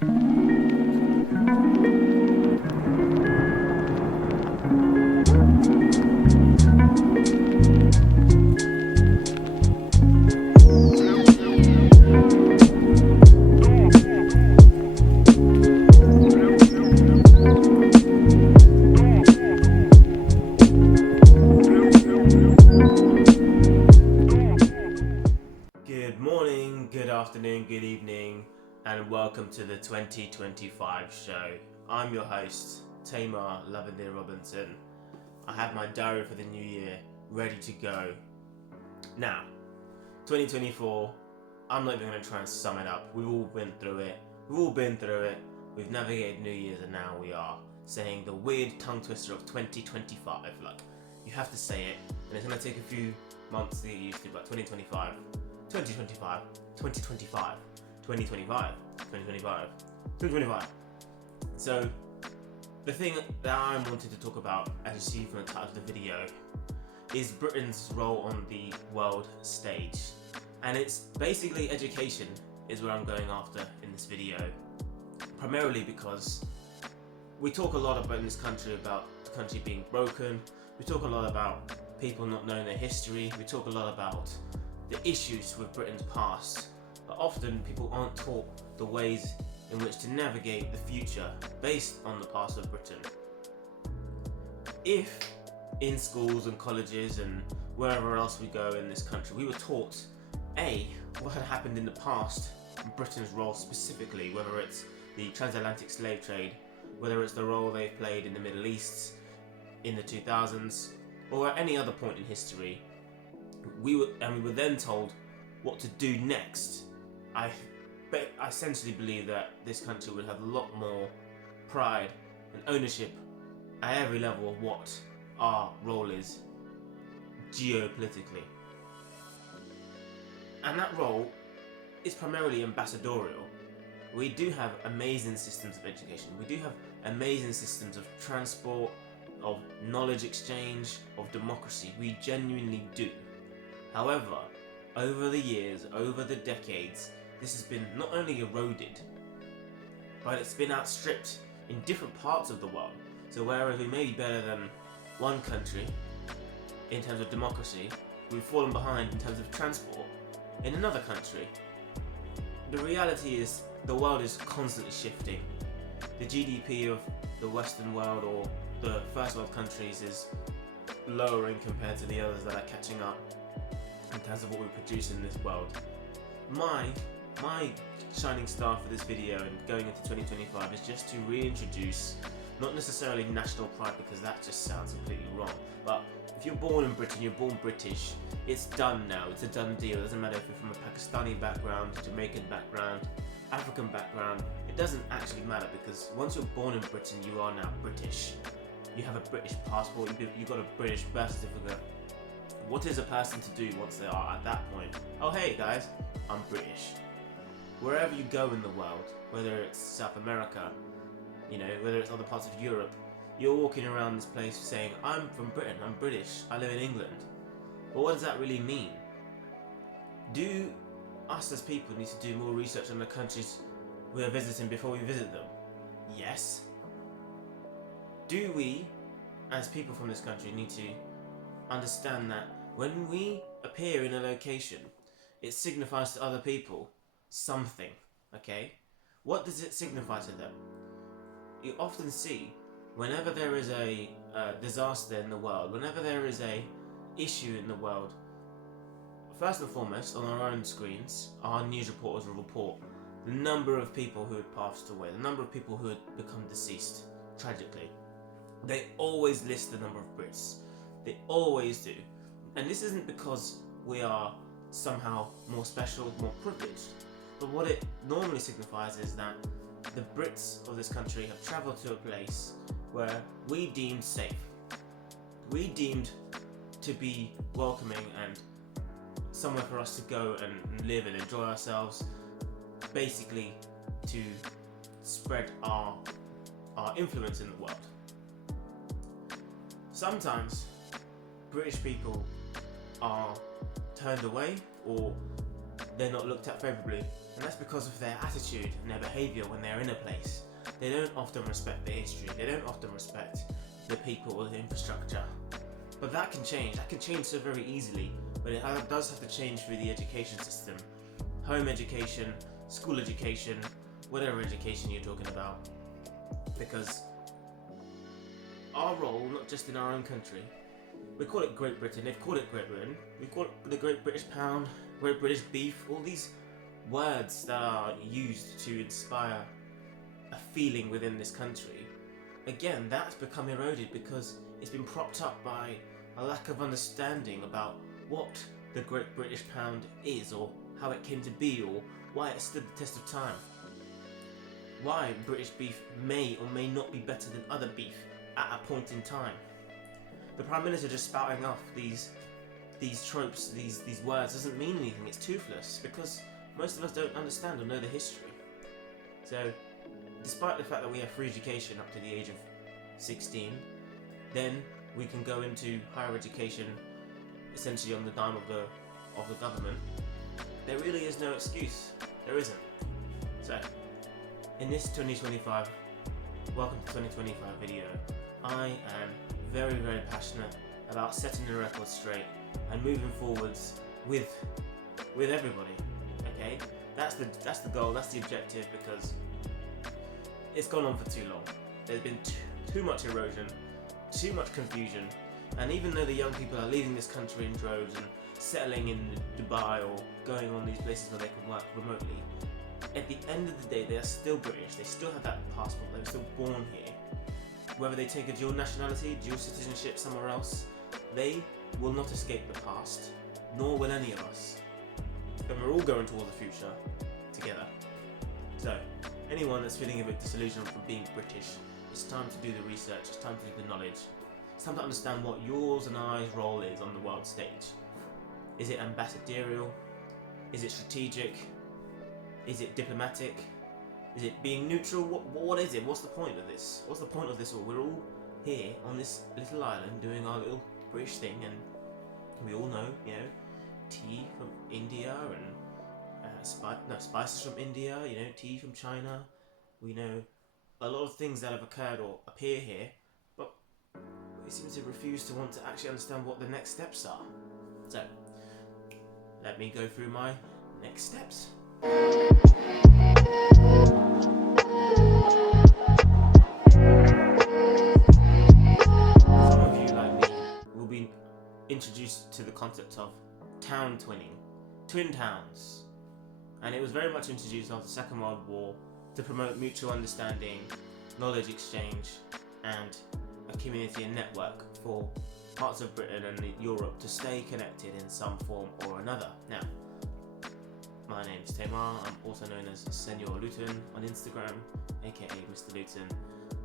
Good morning, good afternoon, good evening, and welcome to the 2025 show. I'm your host, Tamar Lavender Robinson. I have my diary for the new year ready to go. Now, 2024, I'm not even going to try and sum it up. We've all been through it. We've navigated New Year's, and now we are saying the weird tongue twister of 2025. Like, you have to say it, and it's going to take a few months to get used to, but 2025. 2025, 2025, 2025, 2025, 2025. So, the thing that I wanted to talk about, as you see from the title of the video, is Britain's role on the world stage. And it's basically education is where I'm going after in this video. Primarily because we talk a lot about in this country about the country being broken. We talk a lot about people not knowing their history. We talk a lot about the issues with Britain's past, but often people aren't taught the ways in which to navigate the future based on the past of Britain. If in schools and colleges and wherever else we go in this country, we were taught A, what had happened in the past, Britain's role specifically, whether it's the transatlantic slave trade, whether it's the role they've played in the Middle East in the 2000s, or at any other point in history, we were then told what to do next. I essentially believe that this country would have a lot more pride and ownership at every level of what our role is geopolitically. And that role is primarily ambassadorial. We do have amazing systems of education. We do have amazing systems of transport, of knowledge exchange, of democracy. We genuinely do. However, over the years, over the decades, this has been not only eroded, but it's been outstripped in different parts of the world. So whereas we may be better than one country in terms of democracy, we've fallen behind in terms of transport in another country. The reality is the world is constantly shifting. The GDP of the Western world or the first world countries is lowering compared to the others that are catching up in terms of what we produce in this world. My shining star for this video and going into 2025 is just to reintroduce, not necessarily national pride because that just sounds completely wrong, but if you're born in Britain, you're born British, it's done now, it's a done deal. It doesn't matter if you're from a Pakistani background, Jamaican background, African background, it doesn't actually matter because once you're born in Britain, you are now British. You have a British passport, you've got a British birth certificate. What is a person to do once they are at that point? Oh hey guys, I'm British. Wherever you go in the world, whether it's South America, whether it's other parts of Europe, you're walking around this place saying, I'm from Britain, I'm British, I live in England. But what does that really mean? Do us as people need to do more research on the countries we are visiting before we visit them? Yes. Do we, as people from this country, need to understand that when we appear in a location, it signifies to other people something, okay? What does it signify to them? You often see, whenever there is a disaster in the world, whenever there is a issue in the world, first and foremost, on our own screens, our news reporters will report the number of people who had passed away, the number of people who had become deceased, tragically. They always list the number of Brits. They always do. And this isn't because we are somehow more special, more privileged, but what it normally signifies is that the Brits of this country have travelled to a place where we deemed safe. We deemed to be welcoming and somewhere for us to go and live and enjoy ourselves, basically to spread our influence in the world. Sometimes British people are turned away, or they're not looked at favourably, and that's because of their attitude and their behaviour when they're in a place. They don't often respect the history, they don't often respect the people or the infrastructure. But that can change so very easily, but it does have to change through the education system. Home education, school education, whatever education you're talking about. Because our role, not just in our own country, we call it Great Britain, they've called it Great Britain, we call it the Great British Pound, Great British Beef, all these words that are used to inspire a feeling within this country. Again, that's become eroded because it's been propped up by a lack of understanding about what the Great British Pound is, or how it came to be, or why it stood the test of time. Why British beef may or may not be better than other beef at a point in time. The Prime Minister just spouting off these tropes, these words doesn't mean anything, it's toothless, because most of us don't understand or know the history. So, despite the fact that we have free education up to the age of 16, then we can go into higher education essentially on the dime of the government. There really is no excuse. There isn't. So, in this 2025, welcome to 2025 video, I am very, very passionate about setting the record straight and moving forwards with everybody. Okay, that's the goal, that's the objective, because it's gone on for too long. There's been too much erosion, too much confusion, and even though the young people are leaving this country in droves and settling in Dubai or going on these places where they can work remotely, at the end of the day they are still British, they still have that passport, they were still born here. Whether they take a dual nationality, dual citizenship somewhere else, they will not escape the past, nor will any of us. And we're all going towards the future together. So, anyone that's feeling a bit disillusioned from being British, it's time to do the research, it's time to do the knowledge, it's time to understand what yours and I's role is on the world stage. Is it ambassadorial? Is it strategic? Is it diplomatic? Is it being neutral? What is it? What's the point of this? What's the point of this all? We're all here on this little island doing our little British thing, and we all know, tea from India and spices from India, tea from China. We know a lot of things that have occurred or appear here, but we seem to refuse to want to actually understand what the next steps are. So, let me go through my next steps. Some of you, like me, will be introduced to the concept of town twinning, twin towns, and it was very much introduced after the Second World War to promote mutual understanding, knowledge exchange, and a community and network for parts of Britain and Europe to stay connected in some form or another. Now, my name's Tamar, I'm also known as Senor Luton on Instagram, aka Mr. Luton.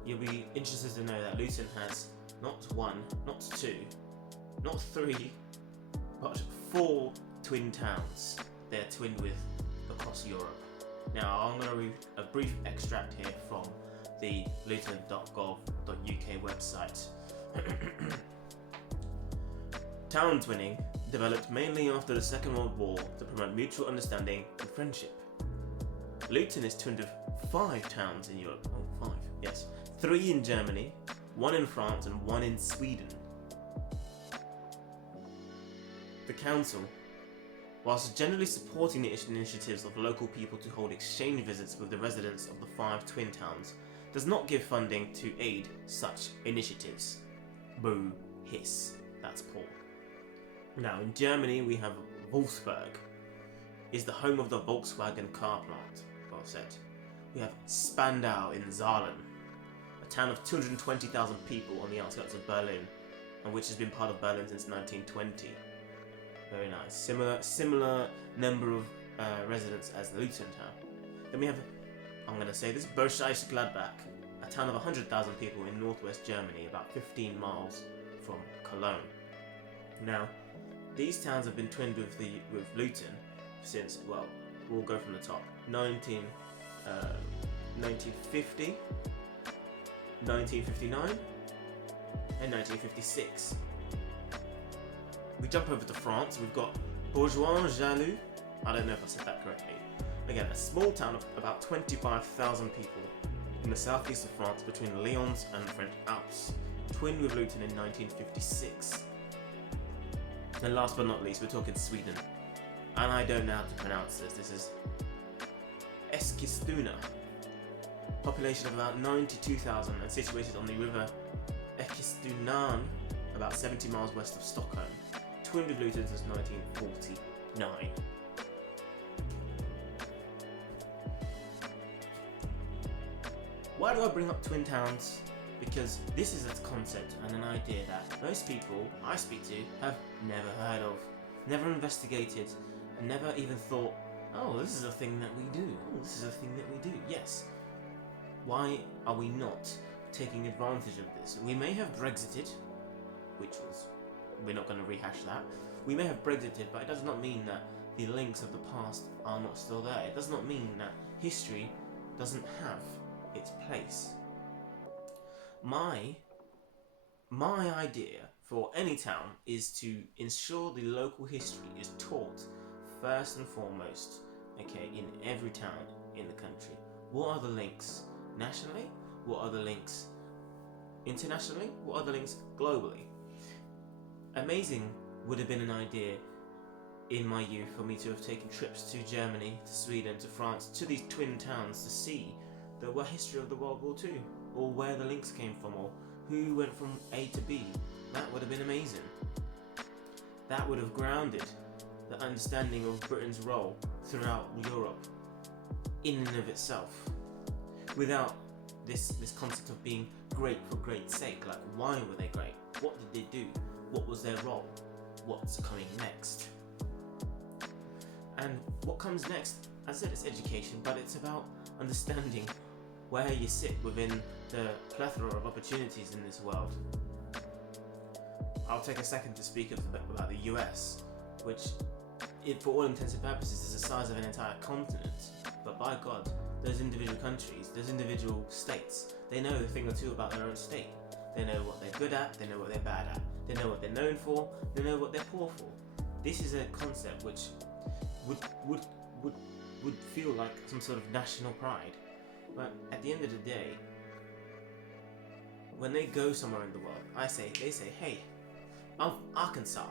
You'll be interested to know that Luton has not one, not two, not three, but 4 twin towns they're twinned with across Europe. Now, I'm going to read a brief extract here from the luton.gov.uk website. Town twinning developed mainly after the Second World War to promote mutual understanding and friendship. Luton is twinned with 5 towns in Europe. Oh, 5, yes. 3 in Germany, 1 in France, and 1 in Sweden. The council, whilst generally supporting the initiatives of local people to hold exchange visits with the residents of the 5 twin towns, does not give funding to aid such initiatives. Boo, hiss, that's Paul. Now, in Germany, we have Wolfsburg, is the home of the Volkswagen car plant, well said. We have Spandau in Saarland, a town of 220,000 people on the outskirts of Berlin, and which has been part of Berlin since 1920. Very nice. Similar number of residents as Luton town. Then we have, I'm going to say this, Berchtesgaden Gladbach, a town of 100,000 people in northwest Germany, about 15 miles from Cologne. Now, these towns have been twinned with Luton since, well, we'll go from the top, 1950, 1959, and 1956. We jump over to France, we've got Bourgoin-Jallieu, I don't know if I said that correctly. Again, a small town of about 25,000 people in the southeast of France between Lyons and the French Alps, twinned with Luton in 1956. And last but not least, we're talking Sweden. And I don't know how to pronounce this. This is Eskilstuna. Population of about 92,000 and situated on the river Eskilstunan, about 70 miles west of Stockholm. Twinned with Luton since 1949. Why do I bring up twin towns? Because this is a concept and an idea that most people I speak to have never heard of, never investigated, and never even thought, oh, this is a thing that we do. Oh, this is a thing that we do. Yes. Why are we not taking advantage of this? We may have Brexited, we're not going to rehash that. We may have Brexited, but it does not mean that the links of the past are not still there. It does not mean that history doesn't have its place. My idea for any town is to ensure the local history is taught first and foremost, okay, in every town in the country. What are the links nationally? What are the links internationally? What are the links globally? Amazing would have been an idea in my youth for me to have taken trips to Germany, to Sweden, to France, to these twin towns to see the history of the World War II, or where the links came from, or who went from A to B. That would have been amazing. That would have grounded the understanding of Britain's role throughout Europe in and of itself, without this concept of being great for great's sake. Like, why were they great? What did they do? What was their role? What's coming next? And what comes next, as I said, it's education, but it's about understanding where you sit within the plethora of opportunities in this world. I'll take a second to speak about the US, which, for all intents and purposes, is the size of an entire continent. But by God, those individual countries, those individual states, they know a thing or two about their own state. They know what they're good at, they know what they're bad at, they know what they're known for, they know what they're poor for. This is a concept which would feel like some sort of national pride. But at the end of the day, when they go somewhere in the world, they say, hey, I'm from Arkansas.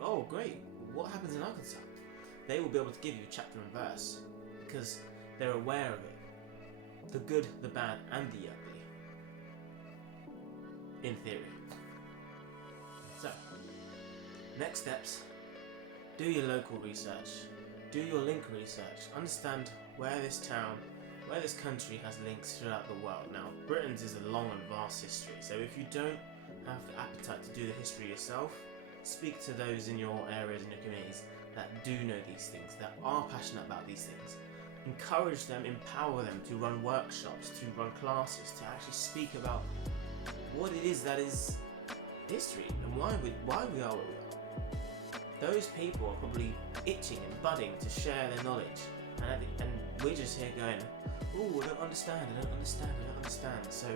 Oh, great. What happens in Arkansas? They will be able to give you chapter and verse because they're aware of it. The good, the bad, and the ugly. In theory. So, next steps. Do your local research. Do your link research. Understand where this town, where this country has links throughout the world. Now, Britain's is a long and vast history, so if you don't have the appetite to do the history yourself, speak to those in your areas and your communities that do know these things, that are passionate about these things. Encourage them, empower them to run workshops, to run classes, to actually speak about what it is that is history and why we are what we are. Those people are probably itching and budding to share their knowledge, and we're just here going, oh, I don't understand. So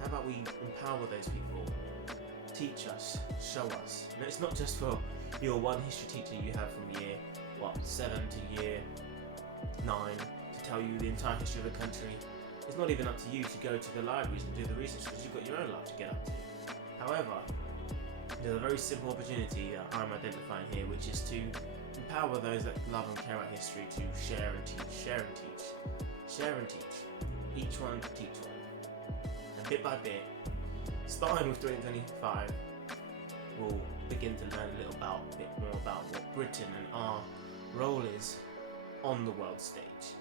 how about we empower those people, teach us, show us. And it's not just for your one history teacher you have from year 7 to year 9 to tell you the entire history of the country. It's not even up to you to go to the libraries and do the research because you've got your own life to get up to. However, there's a very simple opportunity that I'm identifying here, which is to empower those that love and care about history to share and teach. Each one teach one. And bit by bit, starting with 2025, we'll begin to learn a bit more about what Britain and our role is on the world stage.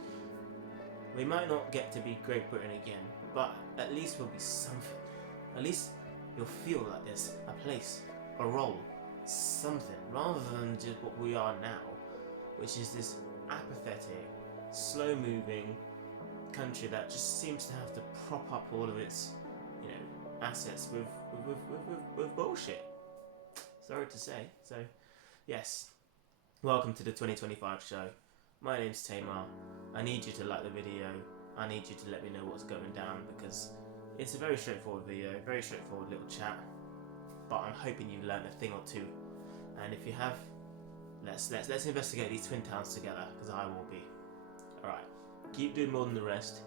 We might not get to be Great Britain again, but at least we'll be something. At least you'll feel like there's a place, a role, something, rather than just what we are now, which is this apathetic, slow-moving country that just seems to have to prop up all of its, assets with bullshit. Sorry to say. So, yes, welcome to the 2025 show. My name's Tamar. I need you to like the video. I need you to let me know what's going down because it's a very straightforward video, very straightforward little chat. But I'm hoping you've learned a thing or two. And if you have, Let's investigate these twin towns together, because I will be. Alright. Keep doing more than the rest.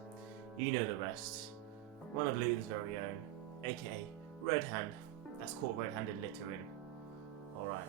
You know the rest. One of Luton's very own, aka Red Hand. That's caught red-handed littering. Alright.